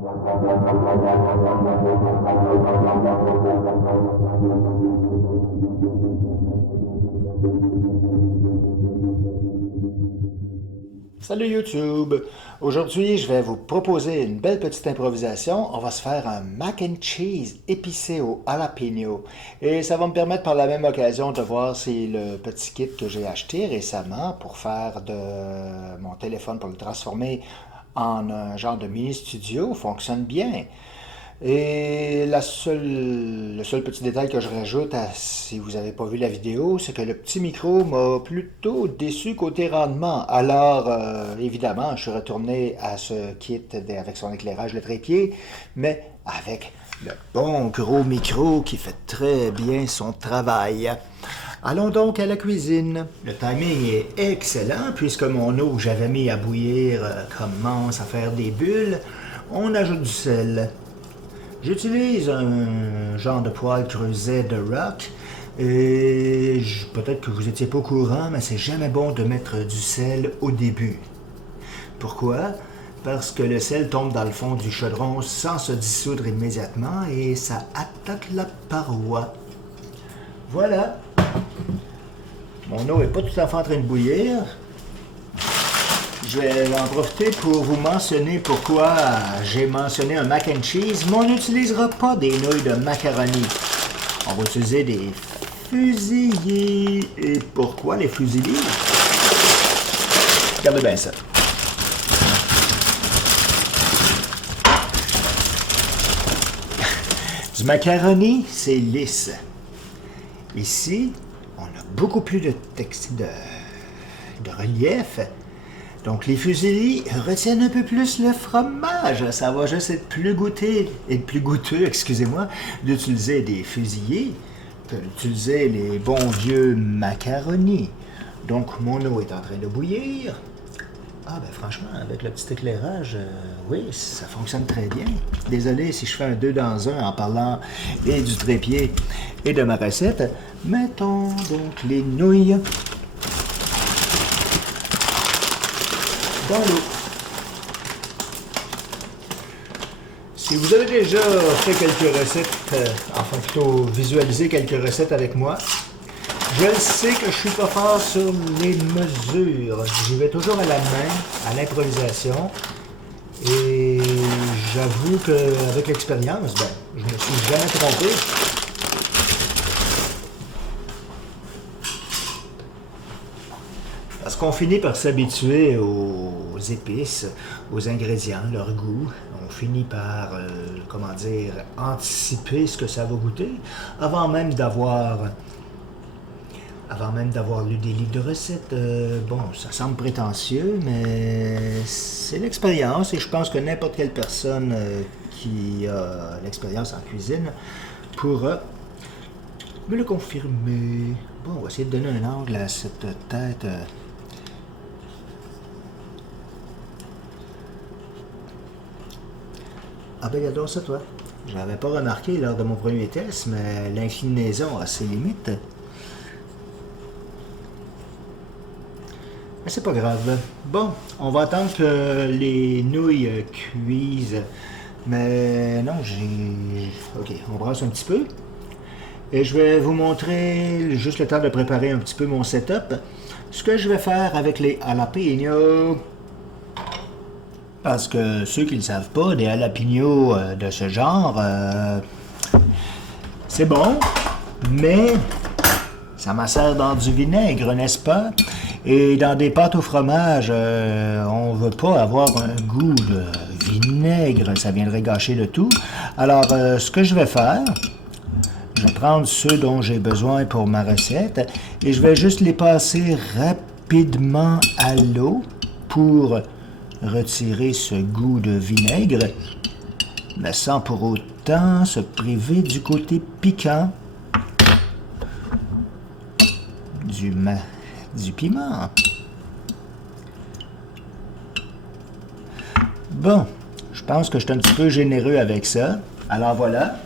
Salut YouTube! Aujourd'hui, je vais vous proposer une belle petite improvisation. On va se faire un mac and cheese épicé au jalapeno. Et ça va me permettre par la même occasion de voir si le petit kit que j'ai acheté récemment pour faire de mon téléphone, pour le transformer en un genre de mini studio, fonctionne bien. Et le seul petit détail que je rajoute, si vous n'avez pas vu la vidéo, c'est que le petit micro m'a plutôt déçu côté rendement. Alors, évidemment, je suis retourné à ce kit avec son éclairage, le trépied, mais avec le bon gros micro qui fait très bien son travail. Allons donc à la cuisine. Le timing est excellent puisque mon eau que j'avais mis à bouillir commence à faire des bulles. On ajoute du sel. J'utilise un genre de poêle creuset de Rock. Et peut-être que vous n'étiez pas au courant, mais c'est jamais bon de mettre du sel au début. Pourquoi? Parce que le sel tombe dans le fond du chaudron sans se dissoudre immédiatement et ça attaque la paroi. Voilà. Mon eau n'est pas tout à fait en train de bouillir. Je vais en profiter pour vous mentionner pourquoi j'ai mentionné un mac and cheese, mais on n'utilisera pas des nouilles de macaroni. On va utiliser des fusillés. Et pourquoi les fusillés? Regardez bien ça. Du macaroni, c'est lisse. Ici, on a beaucoup plus de texte de relief. Donc les fusiliers retiennent un peu plus le fromage. Ça va juste être plus plus goûteux, excusez-moi, d'utiliser des fusillés que d'utiliser les bons vieux macaronis. Donc mon eau est en train de bouillir. Ah ben franchement, avec le petit éclairage, oui, ça fonctionne très bien. Désolé si je fais un 2 dans 1 en parlant et du trépied et de ma recette. Mettons donc les nouilles dans l'eau. Si vous avez déjà fait quelques recettes, enfin plutôt visualisé quelques recettes avec moi, je sais que je suis pas fort sur les mesures. J'y vais toujours à la main, à l'improvisation. Et j'avoue qu'avec l'expérience, je me suis jamais trompé. Parce qu'on finit par s'habituer aux épices, aux ingrédients, leur goût. On finit par, anticiper ce que ça va goûter avant même d'avoir lu des livres de recettes. Bon, ça semble prétentieux, mais c'est l'expérience et je pense que n'importe quelle personne qui a l'expérience en cuisine pourra me le confirmer. Bon, on va essayer de donner un angle à cette tête. Ah ben regardons ça toi. Je l'avais pas remarqué lors de mon premier test, mais l'inclinaison a ses limites. Mais c'est pas grave. Bon, on va attendre que les nouilles cuisent. Mais non, Ok, on brasse un petit peu. Et je vais vous montrer, juste le temps de préparer un petit peu mon setup, ce que je vais faire avec les jalapenos. Parce que ceux qui ne le savent pas, des jalapenos de ce genre, c'est bon, mais ça macère dans du vinaigre, n'est-ce pas? Et dans des pâtes au fromage, on ne veut pas avoir un goût de vinaigre, ça viendrait gâcher le tout. Alors, ce que je vais faire, je vais prendre ceux dont j'ai besoin pour ma recette et je vais juste les passer rapidement à l'eau pour retirer ce goût de vinaigre, mais sans pour autant se priver du côté piquant du piment. Bon, je pense que je suis un petit peu généreux avec ça. Alors voilà.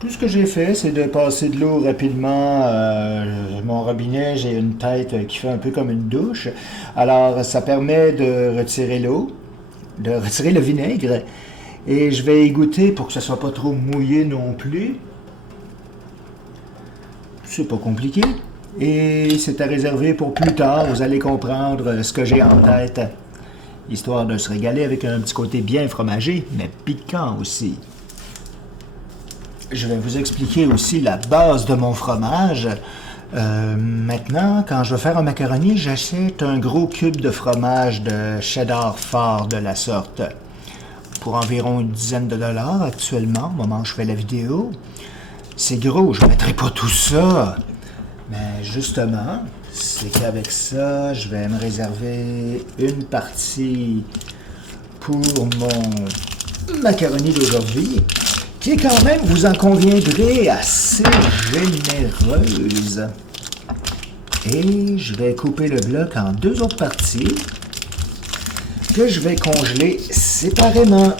Tout ce que j'ai fait, c'est de passer de l'eau rapidement. Mon robinet, j'ai une tête qui fait un peu comme une douche. Alors, ça permet de retirer l'eau, de retirer le vinaigre. Et je vais égoutter pour que ça soit pas trop mouillé non plus. C'est pas compliqué. Et c'est à réserver pour plus tard. Vous allez comprendre ce que j'ai en tête. Histoire de se régaler avec un petit côté bien fromagé, mais piquant aussi. Je vais vous expliquer aussi la base de mon fromage. Maintenant, quand je vais faire un macaroni, j'achète un gros cube de fromage de cheddar fort de la sorte. Pour environ une dizaine de dollars actuellement, au moment où je fais la vidéo. C'est gros, je ne mettrai pas tout ça. Mais justement, c'est qu'avec ça, je vais me réserver une partie pour mon macaroni d'aujourd'hui, qui est quand même, vous en conviendrez, assez généreuse. Et je vais couper le bloc en deux autres parties que je vais congeler séparément.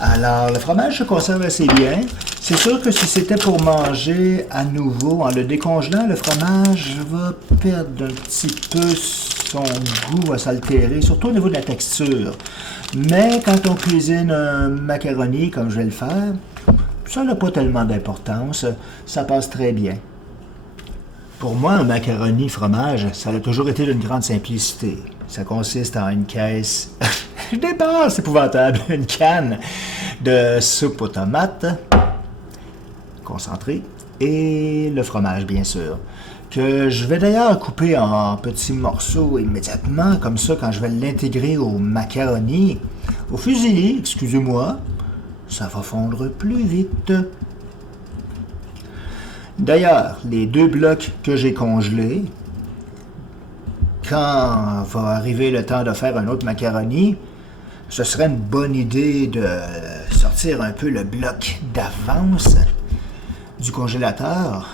Alors, le fromage se conserve assez bien. C'est sûr que si c'était pour manger à nouveau, en le décongelant, le fromage va perdre un petit peu son goût, va s'altérer, surtout au niveau de la texture. Mais quand on cuisine un macaroni, comme je vais le faire, ça n'a pas tellement d'importance, ça passe très bien. Pour moi, un macaroni fromage, ça a toujours été d'une grande simplicité. Ça consiste en une caisse, je dépasse, c'est épouvantable, une canne de soupe aux tomates, concentré, et le fromage, bien sûr, que je vais d'ailleurs couper en petits morceaux immédiatement, comme ça, quand je vais l'intégrer au macaroni, au fusilli, excusez-moi, ça va fondre plus vite. D'ailleurs, les deux blocs que j'ai congelés, quand va arriver le temps de faire un autre macaroni, ce serait une bonne idée de sortir un peu le bloc d'avance du congélateur,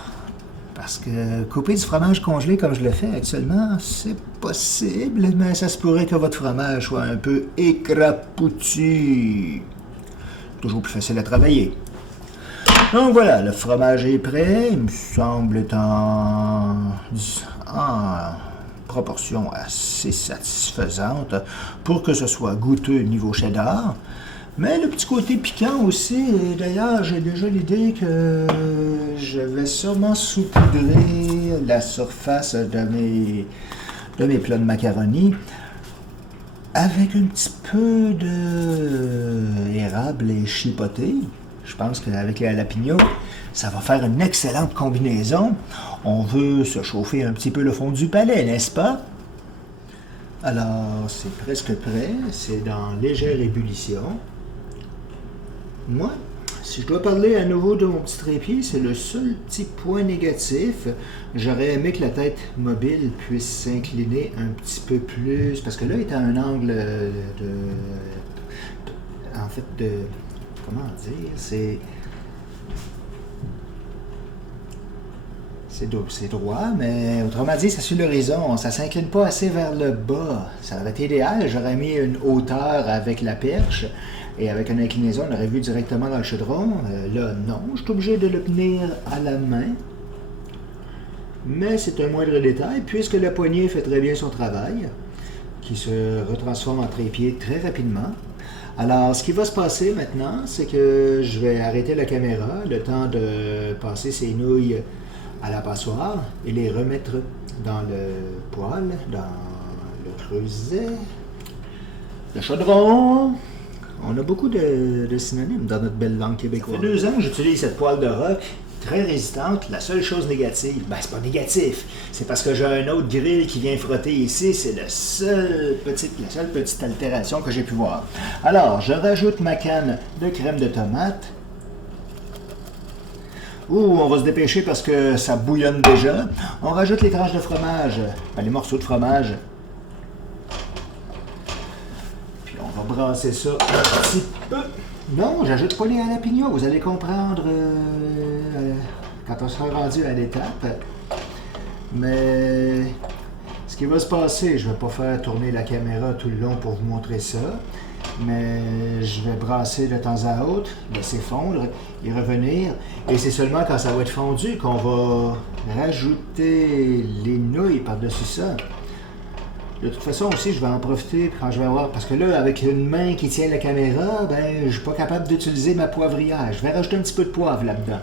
parce que couper du fromage congelé comme je le fais actuellement, c'est possible, mais ça se pourrait que votre fromage soit un peu écrapoutu. Toujours plus facile à travailler. Donc voilà, le fromage est prêt, il me semble être en proportion assez satisfaisante pour que ce soit goûteux niveau cheddar. Mais le petit côté piquant aussi, et d'ailleurs, j'ai déjà l'idée que je vais sûrement saupoudrer la surface de mes plats de macaroni avec un petit peu de érable et chipoté. Je pense qu'avec les jalapenos, ça va faire une excellente combinaison. On veut se chauffer un petit peu le fond du palais, n'est-ce pas? Alors, c'est presque prêt. C'est dans légère ébullition. Moi, si je dois parler à nouveau de mon petit trépied, c'est le seul petit point négatif. J'aurais aimé que la tête mobile puisse s'incliner un petit peu plus, parce que là, il est à un angle comment dire, c'est droit, mais autrement dit, ça suit l'horizon. Ça ne s'incline pas assez vers le bas. Ça aurait été idéal. J'aurais mis une hauteur avec la perche. Et avec une inclinaison, on aurait vu directement dans le chaudron. Là, non, je suis obligé de le tenir à la main. Mais c'est un moindre détail, puisque la poignée fait très bien son travail, qui se retransforme en trépied très rapidement. Alors, ce qui va se passer maintenant, c'est que je vais arrêter la caméra, le temps de passer ces nouilles à la passoire et les remettre dans le poêle, dans le creuset, le chaudron. On a beaucoup de synonymes dans notre belle langue québécoise. Ça fait 2 ans que j'utilise cette poêle de rock, très résistante. La seule chose négative, c'est pas négatif, c'est parce que j'ai un autre grill qui vient frotter ici. C'est la seule petite altération que j'ai pu voir. Alors, je rajoute ma canne de crème de tomate. On va se dépêcher parce que ça bouillonne déjà. On rajoute les tranches de fromage, les morceaux de fromage. Brasser ça un petit peu. Non, j'ajoute pas les jalapenos, vous allez comprendre quand on sera rendu à l'étape. Mais ce qui va se passer, je ne vais pas faire tourner la caméra tout le long pour vous montrer ça. mais je vais brasser de temps à autre, laisser fondre et revenir. Et c'est seulement quand ça va être fondu qu'on va rajouter les nouilles par-dessus ça. De toute façon aussi, je vais en profiter quand je vais voir, parce que là, avec une main qui tient la caméra, ben, je suis pas capable d'utiliser ma poivrière. Je vais rajouter un petit peu de poivre là-dedans.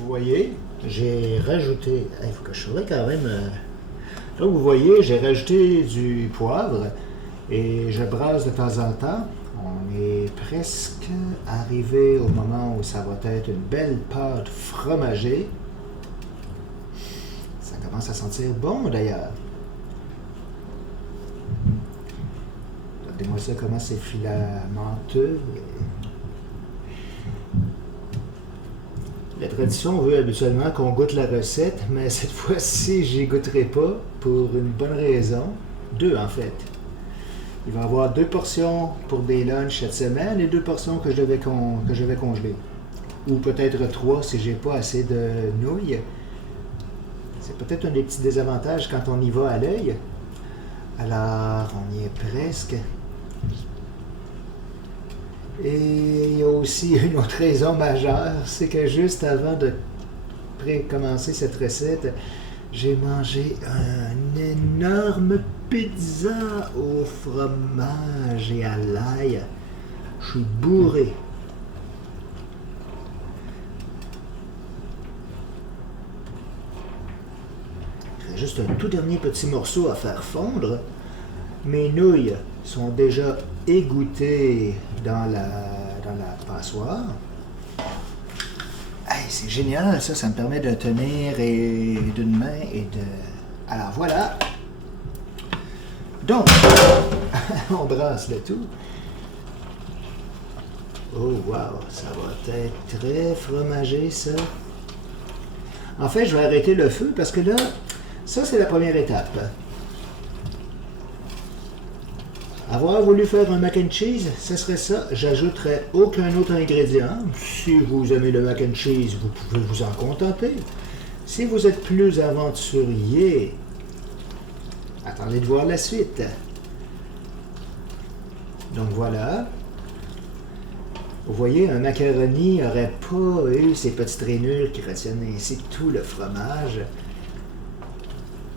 Vous voyez, j'ai rajouté... Il faut que je surveille quand même... Là, vous voyez, j'ai rajouté du poivre et je brasse de temps en temps. On est presque arrivé au moment où ça va être une belle pâte fromagée. Ça commence à sentir bon d'ailleurs. Regardez-moi ça, comment c'est filamenteux. La tradition veut habituellement qu'on goûte la recette, mais cette fois-ci, j'y goûterai pas pour une bonne raison. 2 en fait. Il va y avoir 2 portions pour des lunchs cette semaine et 2 portions que je vais congeler. Ou peut-être 3 si j'ai pas assez de nouilles. C'est peut-être un des petits désavantages quand on y va à l'œil. Alors, on y est presque. Et il y a aussi une autre raison majeure, c'est que juste avant de commencer cette recette, j'ai mangé un énorme pizza au fromage et à l'ail. Je suis bourré. Il reste juste un tout dernier petit morceau à faire fondre. Mes nouilles sont déjà égouttées dans la passoire. Hey, c'est génial, ça me permet de tenir d'une main et de... Alors voilà. Donc, on brasse le tout. Oh wow, ça va être très fromagé ça. En fait, je vais arrêter le feu parce que là, ça c'est la première étape. Avoir voulu faire un mac and cheese, ce serait ça. J'ajouterai aucun autre ingrédient. Si vous aimez le mac and cheese, vous pouvez vous en contenter. Si vous êtes plus aventurier, attendez de voir la suite. Donc voilà. Vous voyez, un macaroni n'aurait pas eu ces petites rainures qui retiennent ainsi tout le fromage.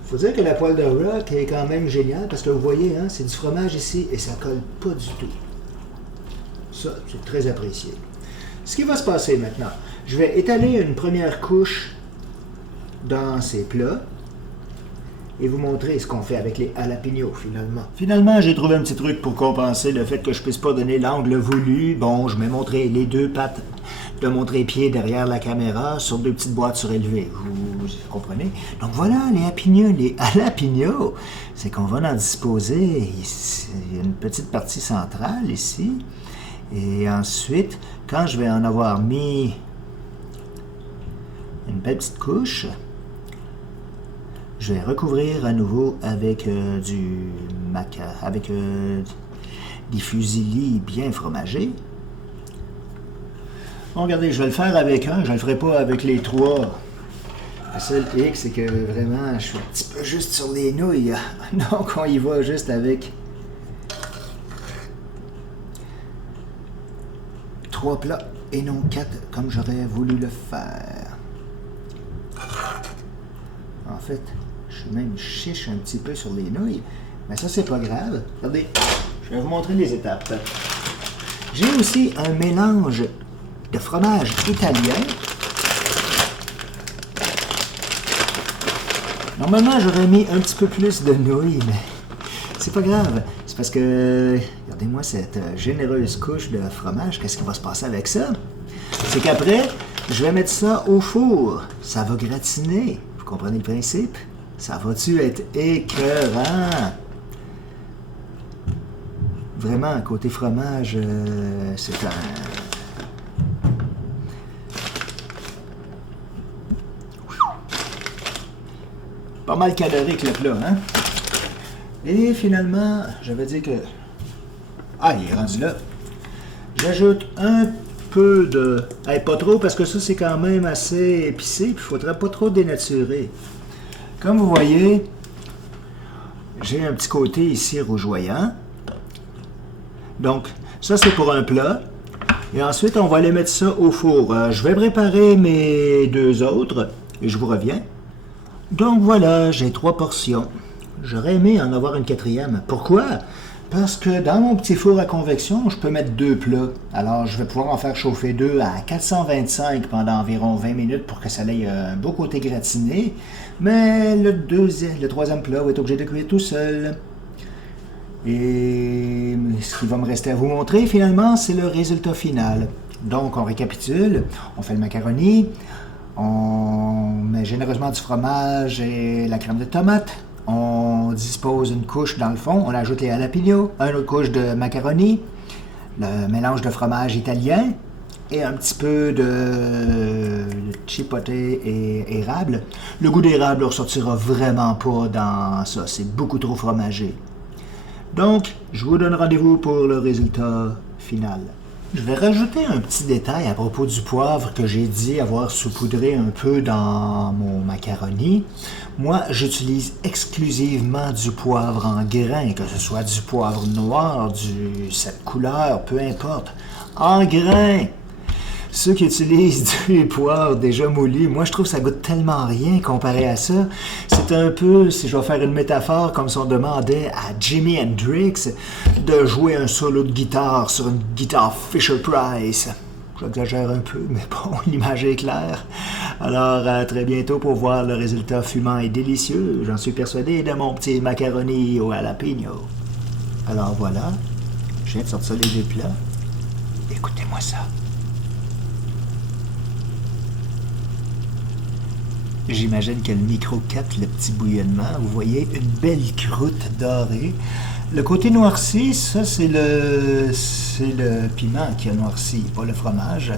Faut dire que la poêle de rock est quand même géniale parce que vous voyez, hein, c'est du fromage ici et ça colle pas du tout. Ça, c'est très apprécié. Ce qui va se passer maintenant, je vais étaler une première couche dans ces plats et vous montrer ce qu'on fait avec les jalapenos finalement. Finalement, j'ai trouvé un petit truc pour compenser le fait que je puisse pas donner l'angle voulu. Bon, je vais montrer les 2 pattes de mon trépied derrière la caméra sur 2 petites boîtes surélevées. Vous comprenez? Donc voilà, les jalapenos. C'est qu'on va en disposer ici. Il y a une petite partie centrale ici. Et ensuite, quand je vais en avoir mis une belle petite couche, je vais recouvrir à nouveau avec des fusillis bien fromagés. Bon, regardez, je vais le faire avec un, je ne le ferai pas avec les 3. Le seul hic, c'est que vraiment, je suis un petit peu juste sur les nouilles. Donc, on y va juste avec 3 plats et non 4 comme j'aurais voulu le faire. En fait, je suis même chiche un petit peu sur les nouilles, mais ça, c'est pas grave. Regardez, je vais vous montrer les étapes. J'ai aussi un mélange de fromage italien. Normalement, j'aurais mis un petit peu plus de nouilles, mais c'est pas grave. C'est parce que, regardez-moi cette généreuse couche de fromage. Qu'est-ce qui va se passer avec ça? C'est qu'après, je vais mettre ça au four. Ça va gratiner. Vous comprenez le principe? Ça va-tu être écœurant? Vraiment, côté fromage, c'est un... Pas mal calorique le plat, hein? Et finalement, je vais dire que... Ah, il est rendu là. J'ajoute un peu de... Hey, pas trop, parce que ça, c'est quand même assez épicé, puis il ne faudrait pas trop dénaturer. Comme vous voyez, j'ai un petit côté ici rougeoyant. Donc, ça c'est pour un plat. Et ensuite, on va aller mettre ça au four. Je vais préparer mes deux autres et je vous reviens. Donc voilà, j'ai 3 portions. J'aurais aimé en avoir une quatrième. Pourquoi? Parce que dans mon petit four à convection, je peux mettre 2 plats. Alors, je vais pouvoir en faire chauffer 2 à 425 pendant environ 20 minutes pour que ça ait un beau côté gratiné. Mais le troisième plat va être obligé de cuire tout seul. Et ce qui va me rester à vous montrer finalement, c'est le résultat final. Donc, on récapitule. On fait le macaroni. On met généreusement du fromage et la crème de tomate. On dispose une couche dans le fond, on ajoute les jalapenos, une autre couche de macaroni, le mélange de fromage italien et un petit peu de chipotle et érable. Le goût d'érable ne ressortira vraiment pas dans ça, c'est beaucoup trop fromagé. Donc, je vous donne rendez-vous pour le résultat final. Je vais rajouter un petit détail à propos du poivre que j'ai dit avoir saupoudré un peu dans mon macaroni. Moi, j'utilise exclusivement du poivre en grains, que ce soit du poivre noir, cette couleur, peu importe. En grains! Ceux qui utilisent du poivre déjà moulu, moi je trouve que ça goûte tellement rien comparé à ça. C'est un peu, si je vais faire une métaphore, comme si on demandait à Jimi Hendrix de jouer un solo de guitare sur une guitare Fisher-Price. J'exagère un peu, mais bon, l'image est claire. Alors, à très bientôt pour voir le résultat fumant et délicieux, j'en suis persuadé, de mon petit macaroni au jalapeno. Alors voilà, je viens de sortir les 2 plats. Écoutez-moi ça. J'imagine que le micro capte le petit bouillonnement. Vous voyez une belle croûte dorée. Le côté noirci, ça c'est le piment qui a noirci, pas le fromage.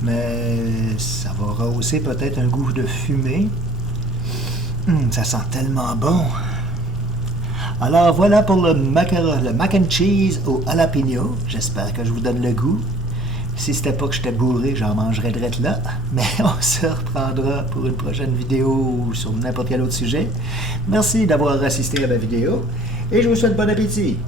Mais ça va rehausser peut-être un goût de fumée. Ça sent tellement bon. Alors voilà pour le mac and cheese au jalapeno. J'espère que je vous donne le goût. Si c'était pas que j'étais bourré, j'en mangerais direct là. Mais on se reprendra pour une prochaine vidéo ou sur n'importe quel autre sujet. Merci d'avoir assisté à ma vidéo et je vous souhaite bon appétit.